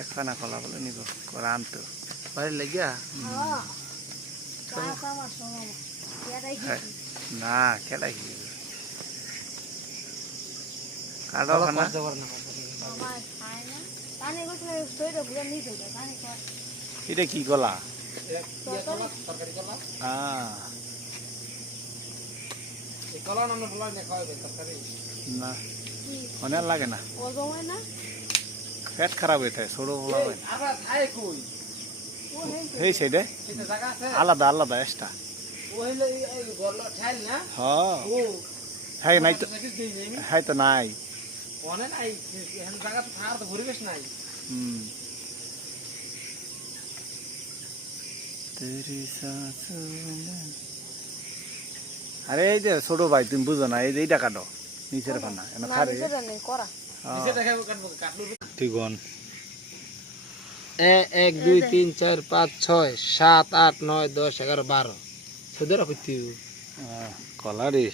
একখানা কলা বলে নিব কলা আনতো বাইরে লাগিয়া না খেলাই কাটো খানা এটা কি কলা না অনেক লাগে না পেট খারাপ হয়ে থাকে ছোট বলা হয় এই সাইডে আলাদা আলাদা এক্সট্রা হ্যাঁ নাই তো হ্যাঁ তো নাই আরে এই যে ছোট ভাই তুমি বুঝো না এই যে এইটা কাটো নিচের ফানা ঠিক 1 2 3 4 5 6 7 8 9 10 11 12 কলা রে